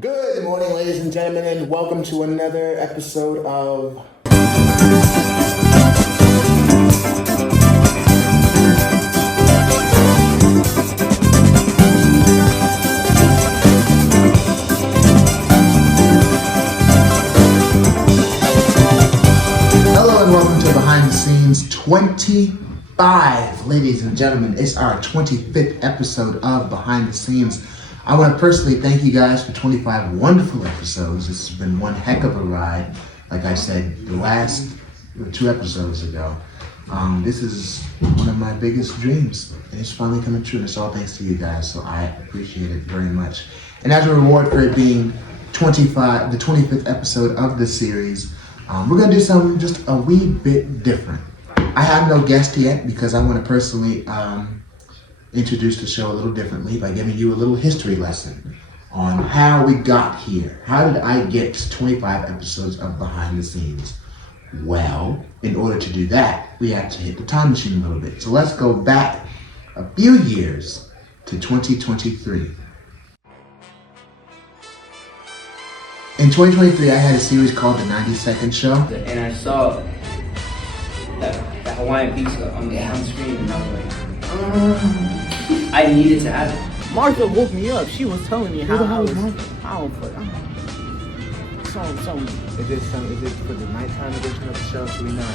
Good morning, ladies and gentlemen, and welcome to another episode of Hello and welcome to Behind the Scenes 25. Ladies and gentlemen, it's our 25th episode of Behind the Scenes. I want to personally thank you guys for 25 wonderful episodes. This has been one heck of a ride. Like I said, the last 2 episodes ago. This is one of my biggest dreams, and it's finally coming true. And it's all thanks to you guys, so I appreciate it very much. And as a reward for it being the 25th episode of this series, we're going to do something just a wee bit different. I have no guest yet because I want to personally introduce the show a little differently by giving you a little history lesson on how we got here. How did I get to 25 episodes of Behind the Scenes? Well, in order to do that, we have to hit the time machine a little bit. So let's go back a few years to 2023. In 2023, I had a series called The 90-Second Show. And I saw that Hawaiian pizza on the screen, and I was like, I needed to have it. Martha woke me up. She was telling me how I was. Martha? I don't put. Some. Is it for the nighttime edition of the show? Should we not?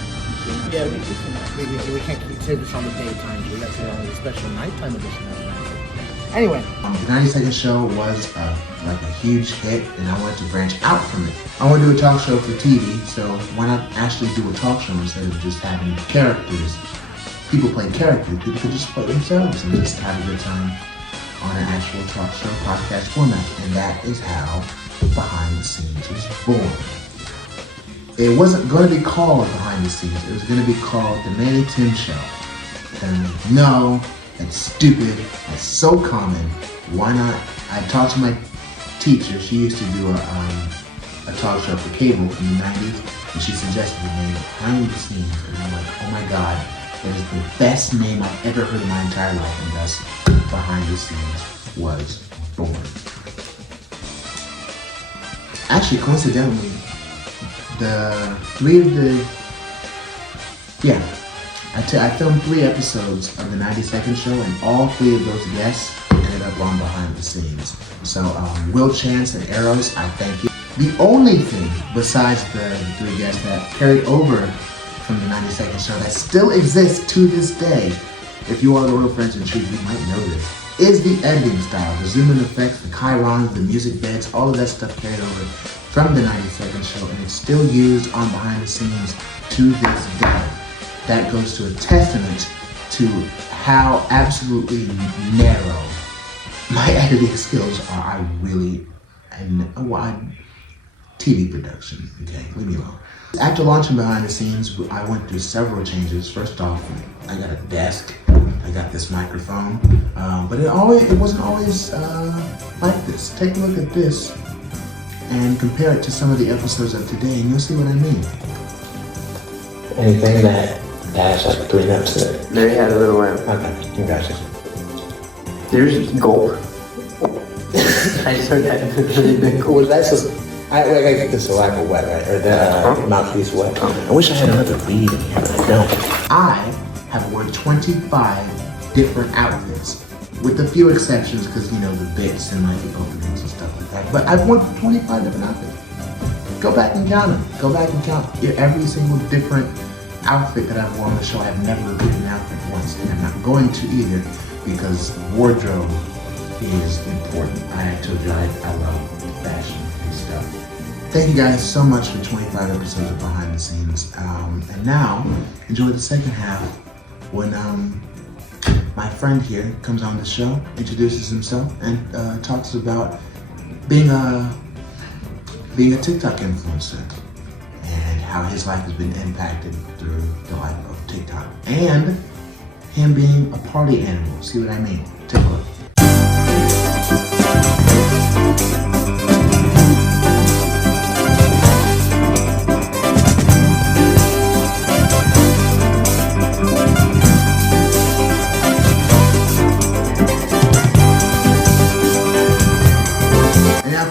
Yeah, We can't keep this on the daytime. So we got to on the special nighttime edition of the night. Anyway, The 90-Second Show was like a huge hit, and I wanted to branch out from it. I want to do a talk show for TV, so why not actually do a talk show instead of just having characters? People play characters, people could just play themselves and just have a good time on an actual talk show podcast format. And that is how Behind the Scenes was born. It wasn't going to be called Behind the Scenes, it was going to be called The Manny Tim Show. And no, that's stupid, that's so common. Why not? I talked to my teacher, she used to do a talk show for cable in the 90s, and she suggested the name Behind the Scenes, and I'm like, oh my god, that is the best name I've ever heard in my entire life, and thus Behind the Scenes was born. Actually, coincidentally, I filmed 3 episodes of the 90-Second Show, and all 3 of those guests ended up on Behind the Scenes. So, Will Chance and Eros, I thank you. The only thing besides the 3 guests that carried over from the 90-Second Show that still exists to this day, if you are the Royal Friends and Truth, you might know this, is the editing style, the zoom in effects, the chirons, the music beds, all of that stuff carried over from the 90-Second Show, and it's still used on Behind the Scenes to this day. That goes to a testament to how absolutely narrow my editing skills are. TV production, okay, leave me alone. After launching Behind the Scenes, I went through several changes. First off, I got a desk, I got this microphone, but it wasn't always like this. Take a look at this and compare it to some of the episodes of today, and you'll see what I mean. Anything that has like 3 notes in it. There you had a little lamp. Okay, you got it. There's gulp. I just heard that really big gulp. Well, that's just, I get the saliva wet, right? Or the mouthpiece wet. I wish I had another bead in here, but I don't. I have worn 25 different outfits, with a few exceptions, because the bits and like the openings and stuff like that. But I've worn 25 different outfits. Go back and count them. Go back and count every single different outfit that I've worn on the show. I've never repeated an outfit once, and I'm not going to either, because wardrobe is important. I told you I love fashion and stuff. Thank you guys so much for 25 episodes of Behind the Scenes. And now, enjoy the second half when my friend here comes on the show, introduces himself, and talks about being a TikTok influencer and how his life has been impacted through the life of TikTok, and him being a party animal. See what I mean? Take a look.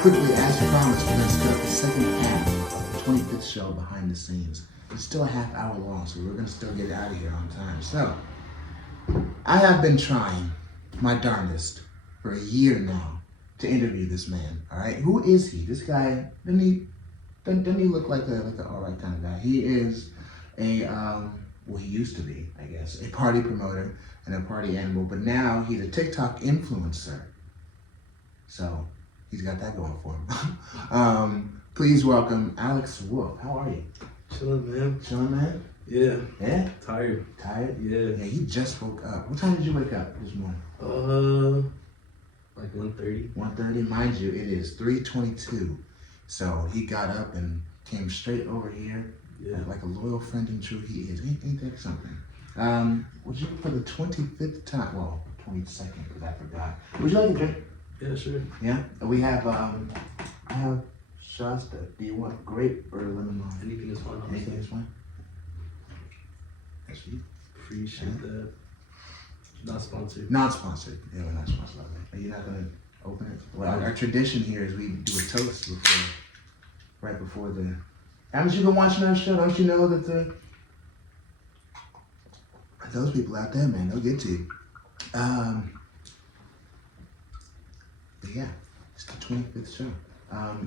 quickly as promised, we're going to start the second half of the 25th show behind the scenes. It's still a half hour long, so we're going to still get out of here on time. So, I have been trying my darndest for a year now to interview this man. All right, who is he? This guy, doesn't he look like a all right kind of guy? He is a well, he used to be, I guess, a party promoter and a party animal, but now he's a TikTok influencer. So he's got that going for him. Please welcome Alex Wulf. How are you? Chilling, man. Chilling, man? Yeah. Yeah? Tired. Tired? Yeah. Yeah, he just woke up. What time did you wake up this morning? Like 1:30. 1:30. Mind you, it is 3:22. So he got up and came straight over here. Yeah. Like a loyal friend and true he is. Ain't that something? Would you, for the 25th time, well, 22nd, because I forgot. Would you like a drink? Yeah, sure. Yeah? We have, I have Shasta. Do you want grape or lemon lime? Anything is fine. Anything is fine? That's sweet. Appreciate that. Not sponsored. Not sponsored. Yeah, we're not sponsored. Are you not gonna open it? Well, our tradition here is we do a toast before, right before the. Haven't you been watching our show? Don't you know that those people out there, man, they'll get to you. But yeah, it's the 25th show.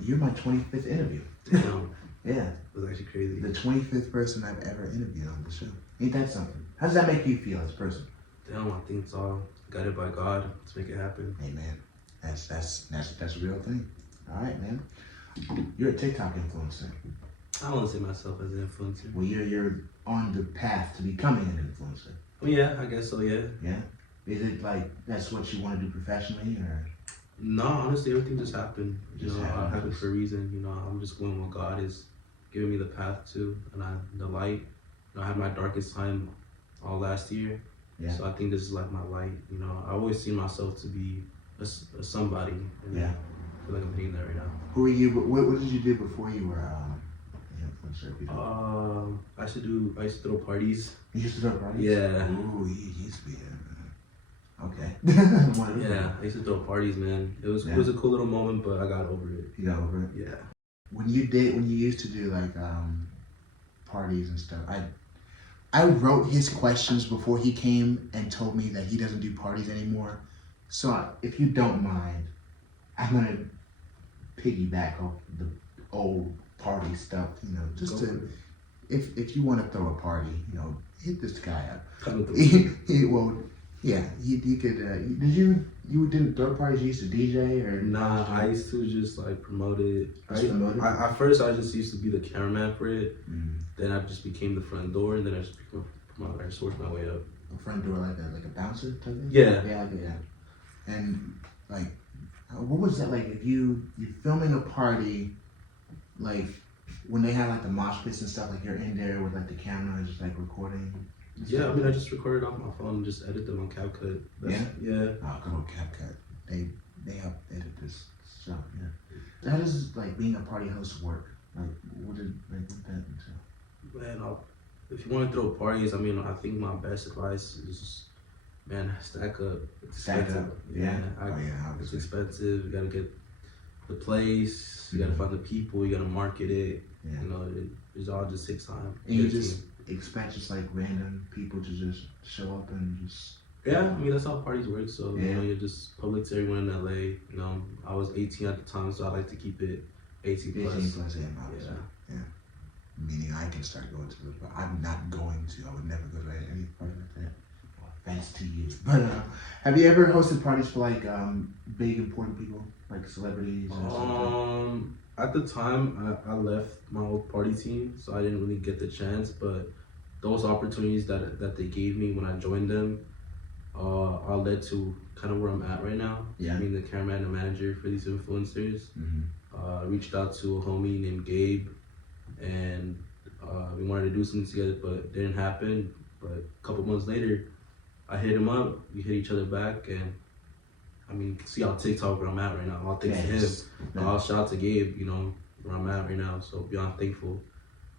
You're my 25th interview. Damn. Yeah, It was actually crazy. the 25th person I've ever interviewed on the show. Ain't that something? How does that make you feel as a person? Damn, I think it's all guided by God to make it happen. Amen. That's a real thing. All right, man. You're a TikTok influencer. I don't want to say myself as an influencer. Well, you're on the path to becoming an influencer. Oh yeah, I guess so. Yeah. Yeah. Is it like that's what you want to do professionally, or? No, honestly, everything just happened. You Just know, happened. it happened for a reason. You know, I'm just going what God is giving me the path to, and the light. You know, I had my darkest time all last year. Yeah. So I think this is like my light. You know, I always seen myself to be a somebody. And Yeah. I feel like I'm hitting that right now. Who are you? What did you do before you were an influencer? If you don't- I used to throw parties. You used to throw parties? Yeah. Ooh, you used to be okay. Yeah, I used to throw parties, man. It was a cool little moment, but I got over it. You got over it? Yeah. When you used to do like parties and stuff, I wrote his questions before he came and told me that he doesn't do parties anymore. So if you don't mind, I'm gonna piggyback off the old party stuff, you know, just Go to for it. if you want to throw a party, you know, hit this guy up. Come with He could. You didn't throw parties? You used to DJ or? Nah, I used to just like promote it. Just promote it? At first, I just used to be the cameraman for it. Mm. Then I just became the front door, and then I just became a promoter. I just worked my way up. A front door like a bouncer type thing? Yeah. Yeah. And like, what was that like? If you're filming a party, like when they have like the mosh pits and stuff, like you're in there with like the camera, just like recording. Yeah, I mean, I just recorded off my phone and just edit them on CapCut. Yeah? Yeah. Oh, good old CapCut. They help edit this stuff. Yeah. How does like being a party host work? Like, what that entail? Man, if you want to throw parties, I mean, I think my best advice is just, man, stack up. It's Stack expensive. up. Yeah. It's expensive. You gotta get the place. You gotta find the people. You gotta market it. Yeah. You know, it all just takes time. And you Get a just team. expect just like random people to just show up and just. Yeah, I mean, that's how parties work. So, Yeah. you know, you're just public to everyone in LA. You know, I was 18 at the time, so I like to keep it 18 plus. 18 plus, yeah. Yeah. Meaning I can start going to it, but I'm not going to. I would never go to any party like that. Well, thanks to you. But have you ever hosted parties for like big important people, like celebrities? Or something? At the time, I left my old party team, so I didn't really get the chance. But those opportunities that they gave me when I joined them, all led to kind of where I'm at right now. Yeah. Being the cameraman and manager for these influencers. Mm-hmm. I reached out to a homie named Gabe, and we wanted to do something together, but it didn't happen. But a couple months later, I hit him up. We hit each other back, and I mean, you can see on TikTok where I'm at right now. All thanks to him. Yes. All shout out to Gabe, you know, where I'm at right now. So beyond thankful.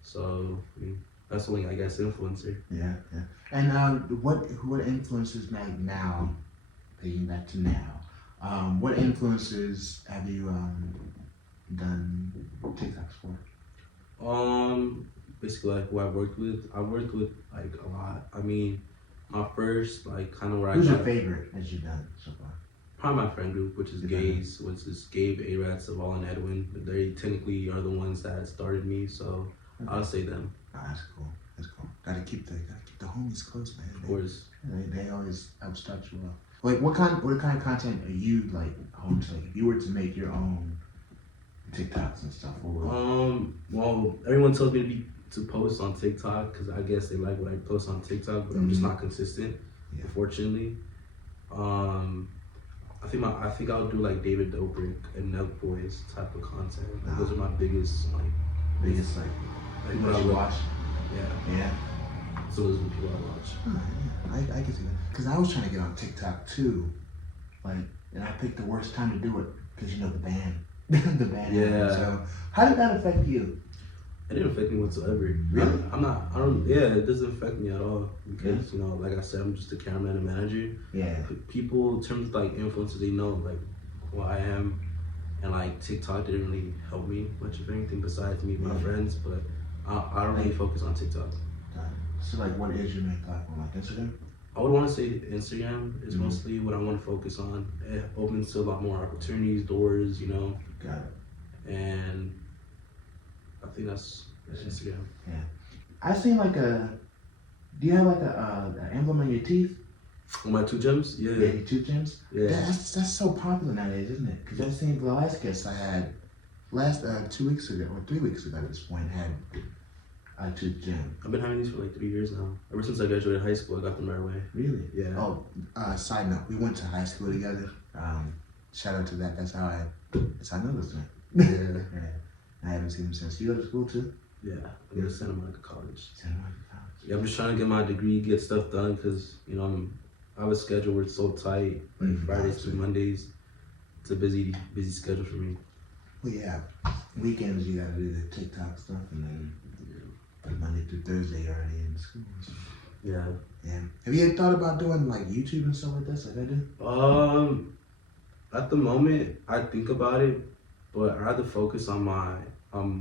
So I mean, that's only, I guess, influencer. Yeah. And what influences now, taking back to now, what influences have you TikToks for? Basically like who I worked with. I worked with like a lot. I mean, my first like kind of where Who's I your got favorite that you've done so far? probably my friend group, which is Your Gaze, which is Gabe, A-Rat, Saval, and Edwin. They technically are the ones that started me, so I'll say them. Oh, that's cool. That's cool. Gotta keep the homies close, man. Of course. They always help start you off. Like what kind of content are you like home to? Like if you were to make your own TikToks and stuff, what would Well, everyone tells me to post on TikTok because I guess they like what I post on TikTok, but I'm just not consistent, Yeah. unfortunately. I think I'll do like David Dobrik and Nelk Boys type of content. Like, those are my biggest like biggest like what what I you look- watch? Yeah. Yeah. So those are the people I watch. Oh, yeah. I can see that. Cause I was trying to get on TikTok too, like, and I picked the worst time to do it because you know the ban, the ban. Yeah. So how did that affect you? It didn't affect me whatsoever. Really? It doesn't affect me at all because, you know, like I said, I'm just a cameraman and manager. Yeah. People, in terms of like influencers, they know like who I am, and like TikTok didn't really help me much of anything besides meet my friends, but I don't really focus on TikTok. So like, what is your main platform? Like Instagram? I would want to say Instagram is mostly what I want to focus on. It opens to a lot more opportunities, doors, you know, Got it. and I think that's Instagram. Yeah. I seen like do you have like a emblem on your teeth? On my 2 gems? Yeah, Yeah. your tooth gems? Yeah. That's so popular nowadays, isn't it? Because I seen the last guest I had 2 weeks ago, or 3 weeks ago at this point, had a tooth gem. I've been having these for like 3 years now. Ever since I graduated high school, I got them right away. Really? Yeah. Oh, side note, we went to high school together. Shout out to that. That's how I know this man. Yeah. Yeah. I haven't seen him since. You go to school too? Yeah. I go to Santa Monica College. Santa Monica College. Yeah, I'm just trying to get my degree, get stuff done, because, you know, I have a schedule where it's so tight, like Fridays through Mondays. It's a busy schedule for me. Well, yeah. Weekends you gotta do the TikTok stuff, and then Monday through Thursday you're already in school. So. Yeah. Yeah. Have you thought about doing like YouTube and stuff like this, like I do? At the moment, I think about it, but I'd rather focus on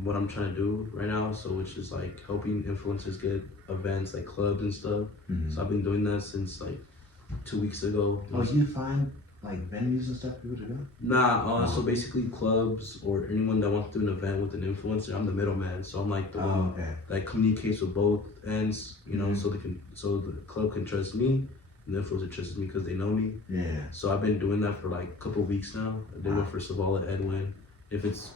what I'm trying to do right now. So, which is like helping influencers get events like clubs and stuff. So I've been doing that since like 2 weeks ago. Oh, you find like venues and stuff for people to go? Nah, so basically clubs or anyone that wants to do an event with an influencer, I'm the middleman. So I'm like the one that communicates with both ends, you know, so the club can trust me and the influencer trusts me because they know me. Yeah. So I've been doing that for like a couple of weeks now. I did one for Savala, Edwin. If this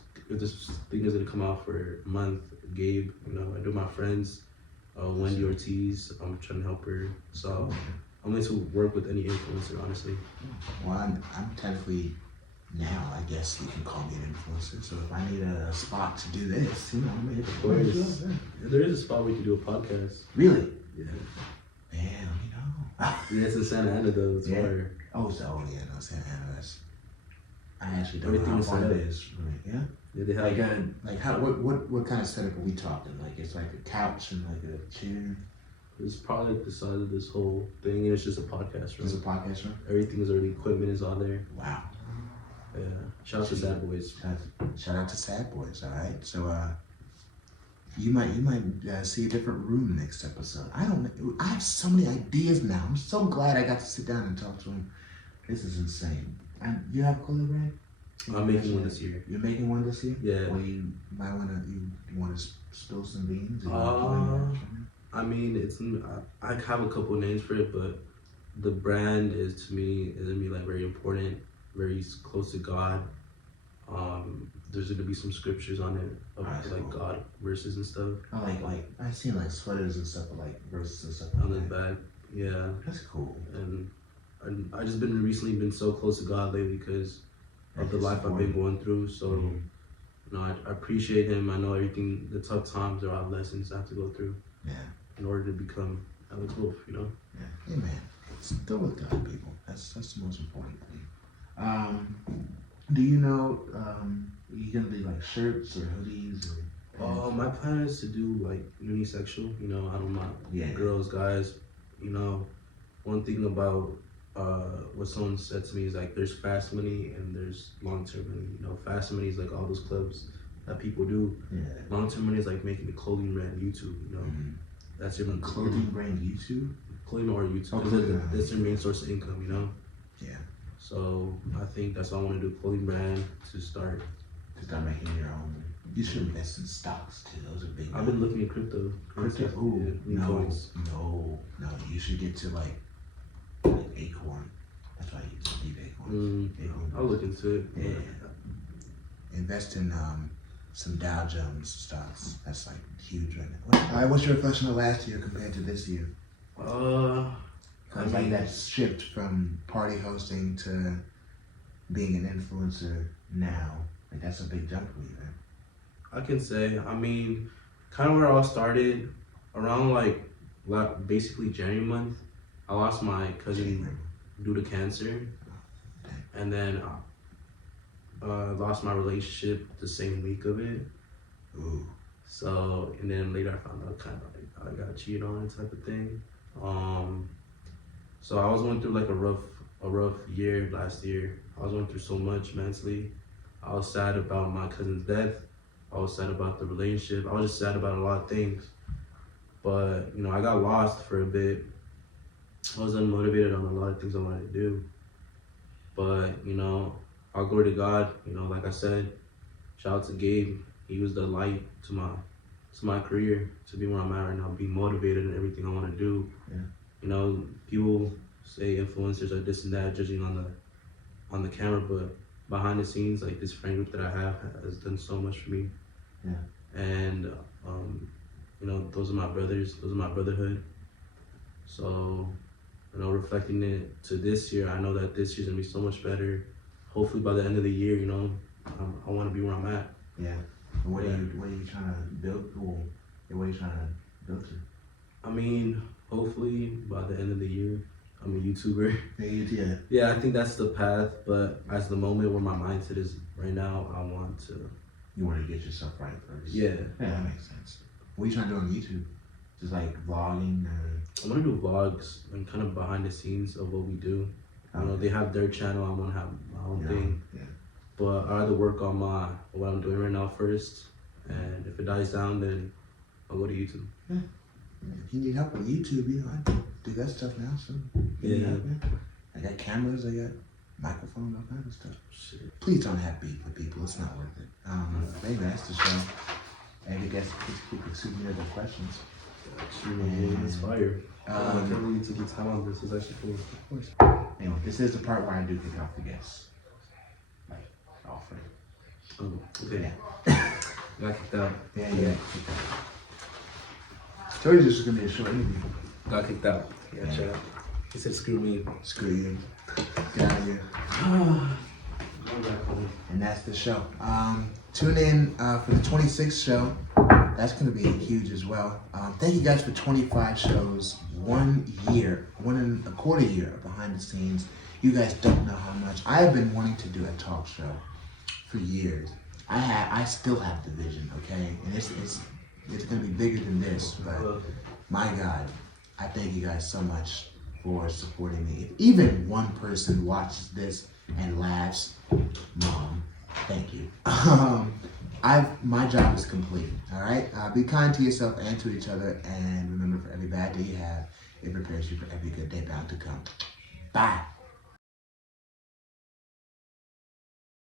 thing is gonna come out for a month, Gabe, you know, I do my friends, Wendy Ortiz, I'm trying to help her. So I'm going to work with any influencer, honestly. Well, I'm technically now, I guess you can call me an influencer. So if I need a spot to do this, you know, I'm gonna hit the course. There is a spot where you can do a podcast. Really? Yeah. Man, you know. Yeah, it's in Santa Ana though. It's Yeah. where Oh, yeah, no, Santa Ana. I actually don't Everything know is how far set it up. is. Right, yeah. yeah, they have. Like how? What kind of setup are we talking? Like it's like a couch and like a chair. It's probably like the size of this whole thing, and it's just a podcast room. It's a podcast room. Everything is already, equipment is all there. Wow. Yeah. Shout out to Sad Boys. Shout out to Sad Boys. All right. So you might see a different room next episode. I don't know. I have so many ideas now. I'm so glad I got to sit down and talk to him. This is insane. You have a clothing brand? I'm making one this year. You're making one this year? Yeah. Well, you might want to spill some beans. I mean, I have a couple names for it, but the brand is to me is gonna be like very important, very close to God. There's gonna be some scriptures on it of like cool. God verses and stuff I like I've seen like sweaters and stuff with like verses and stuff on the like that. back. Yeah, That's cool. and I just recently been so close to God lately because of the life I've been going through. So, you know, I appreciate Him. I know everything, the tough times, there are lessons I have to go through. Yeah. In order to become Alex Wulf, you know. Yeah. Hey man, still with God, people. That's the most important thing. Do you know you gonna do like shirts or hoodies or? My plan is to do like unisexual. You know, I don't mind Yeah. girls, guys. You know, one thing about what someone said to me is like there's fast money and there's long term money. You know, fast money is like all those clubs that people do. Yeah. Long-term money is like making a clothing brand YouTube, you know. That's your Clothing brand YouTube? clothing or YouTube. Oh, clothing. That's their main source of income, you know. Yeah. So I think that's why I want to do, clothing brand to start. To start making your own. You should invest in stocks too. Those are big. I've been looking at crypto. Crypto? Ooh, Yeah, no, coins. no. You should get to like Acorn. That's why you use deep Acorn. Acorn. I'll look into it. Yeah. Invest in some Dow Jones stocks. That's like huge right now. All right, what's your reflection of last year compared to this year? Cause like that shift from party hosting to being an influencer now, like that's a big jump for you, man. I can say, I mean, kind of where I all started, around like basically January month, I lost my cousin due to cancer, and then lost my relationship the same week of it. Ooh. So, and then later I found out kind of like I got cheated on type of thing. So I was going through like a rough year last year. I was going through so much mentally. I was sad about my cousin's death. I was sad about the relationship. I was just sad about a lot of things. But, you know, I got lost for a bit. I was unmotivated on a lot of things I wanted to do. But, you know, all glory to God. You know, like I said, shout out to Gabe. He was the light to my career, to be where I'm at right now, be motivated in everything I want to do. Yeah. You know, people say influencers are this and that, judging on the camera, but behind the scenes, like this friend group that I have has done so much for me. Yeah. And you know, those are my brothers. Those are my brotherhood. So, you know, reflecting it to this year, I know that this year's gonna be so much better. Hopefully by the end of the year, you know, I want to be where I'm at. Yeah. And what are you trying to build? What are you trying to build to? I mean, hopefully by the end of the year, I'm a YouTuber. Yeah. Yeah, I think that's the path. But as the moment where my mindset is right now, I want to. You want to get yourself right first. Yeah. Yeah, that makes sense. What are you trying to do on YouTube? Just like vlogging or? I want to do vlogs and kind of behind the scenes of what we do. You know, they have their channel. I want to have my own thing. Yeah. But I rather work on what I'm doing right now first, and if it dies down, then I'll go to YouTube. Yeah. If you need help with YouTube, you know, I do that stuff now. So you need help, man. I got cameras. I got microphones, all kinds of stuff. Shit. Please don't have beef with people. It's not worth it. Maybe that's the show. Maybe guess people shoot me other questions. It's fire. I can't believe you took your time on this. It's actually cool. Of course. Anyway, this is the part where I do kick off the guests. Like, offering. Oh, okay. Yeah. Got kicked out. Yeah. Told you this was gonna be a short interview. Got kicked out. Yeah, chat. He said, "Screw me." Screw you. Get out of here. I'm back home. And that's the show. Tune in for the 26th show. That's going to be huge as well. Thank you guys for 25 shows, 1 year, 1.25 year behind the scenes. You guys don't know how much. I have been wanting to do a talk show for years. I still have the vision, okay? And it's going to be bigger than this, but my God, I thank you guys so much for supporting me. If even one person watches this and laughs, Mom, thank you. My job is complete, all right? Be kind to yourself and to each other, and remember, for every bad day you have, it prepares you for every good day bound to come. Bye.